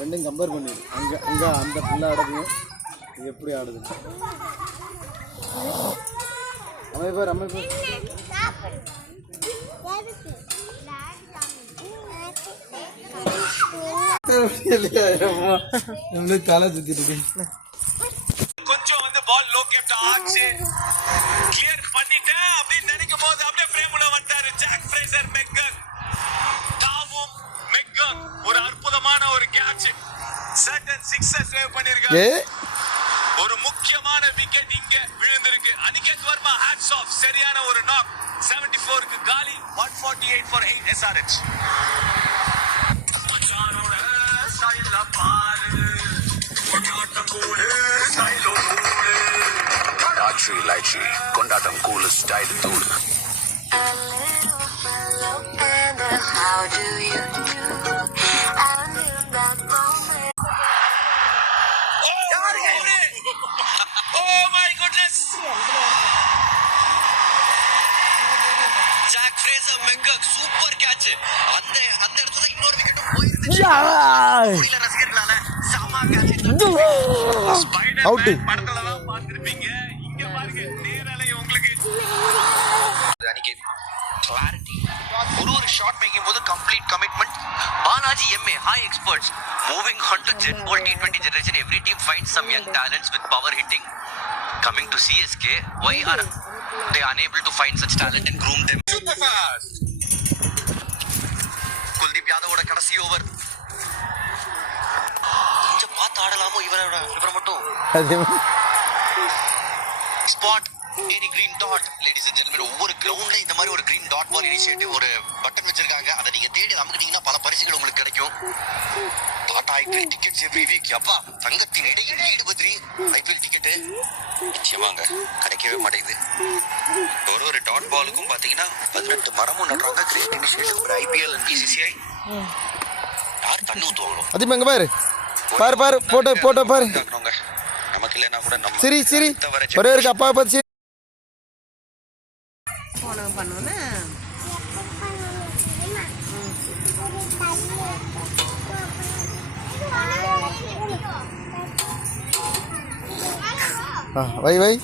ரெண்டையும் கம்பேர் பண்ணிடு. அங்கே அந்த பிள்ளை ஆடுறதையும் இது எப்படி ஆடுது. அமைப்பார் தலை சுத்திட்டு கொஞ்சம் வந்து பால் லோ கேப்ட் ஆச்சு, கிளியர் பண்ணிட்டேன் அப்படின்னு நினைக்கும் போது அப்படியே பிரேமுல வந்தாரு ஜாக் ஃப்ரேசர் மெக்கர். தாவும் மெக்கர் ஒரு அற்புதமான ஒரு கேட்ச், சர்டன் சிக்ஸர் சேவ் பண்ணிருக்காரு. ஒரு முக்கியமான விக்கெட் இங்க விழுந்திருக்கு. அனிகேத் வர்மா ஹேட்ஸ் ஆஃப், சரியான ஒரு நாக். 74 க்கு காலி, 148 for 8 SRH. மச்சானோட ஸ்டைல்ல பாரு, கொண்டாட்டம் கூடு ஸ்டைலோ கூடு. ராட்சி லைச்சி கொண்டாட்டம் கூடு style தூடு. How do you do? I knew that moment. Oh my goodness! Jack Fraser Megg super catch. அந்த இடத்துல இன்னொரு விக்கெட்டும் போயிருந்துச்சு. ஓடில ரசிகர்களால சாமா catch. ஸ்பைடர்மேன் படத்துல தான் பார்த்திருப்பீங்க. இங்க பாருங்க நேரலை உங்களுக்கு. அன்னைக்கு clarity. ஒரு ஷாட் மேக்கிங் போது complete commitment. Balaji MA high experts moving on to Gen Ball T20 generation. Every team finds some young talents with power hitting. Coming to CSK, why are they unable to find such talent and groom them? Super fast. Kuldeep யாதவோட கடைசி over. கொஞ்சம் பார்த்து ஆடலாமோ இவரை மட்டும். Spot any green dot. Ladies and gentlemen, ஒவ்வொரு கிரவுண்ட்ல இந்த மாதிரி ஒரு கிரீன் டாட் பால் இனிஷியேட்டிவ் ஒரு பட்டன் வச்சிருக்காங்க. அதை நீங்க தேடி அமுக்கிட்டீங்கன்னா பல பரிசுகள் உங்களுக்கு கிடைக்கும். Tata IPL tickets every week. அப்பா தங்கத்தின் இடையில் ஈடுபடுத்தி ஐபிஎல் டிக்கெட்டு நிச்சயமாங்க கிடைக்கவே மாட்டேங்குது. ஒரு டாட் பாலுக்கும் பாத்தீங்கன்னா 18 மரமும் நடுறாங்க. கிரேட் இனிஷியேட்டிவ் ஒரு ஐபிஎல் அண்ட் பிசிசிஐ. யார் தண்ணி ஊத்துவாங்களோ அது எங்க பாரு போட்டோ பாரு. நமக்கு இல்லைன்னா கூட நம்ம சரி ஒரே இருக்கு அப்பா பார்த்து பண்ணுவோன்னு வை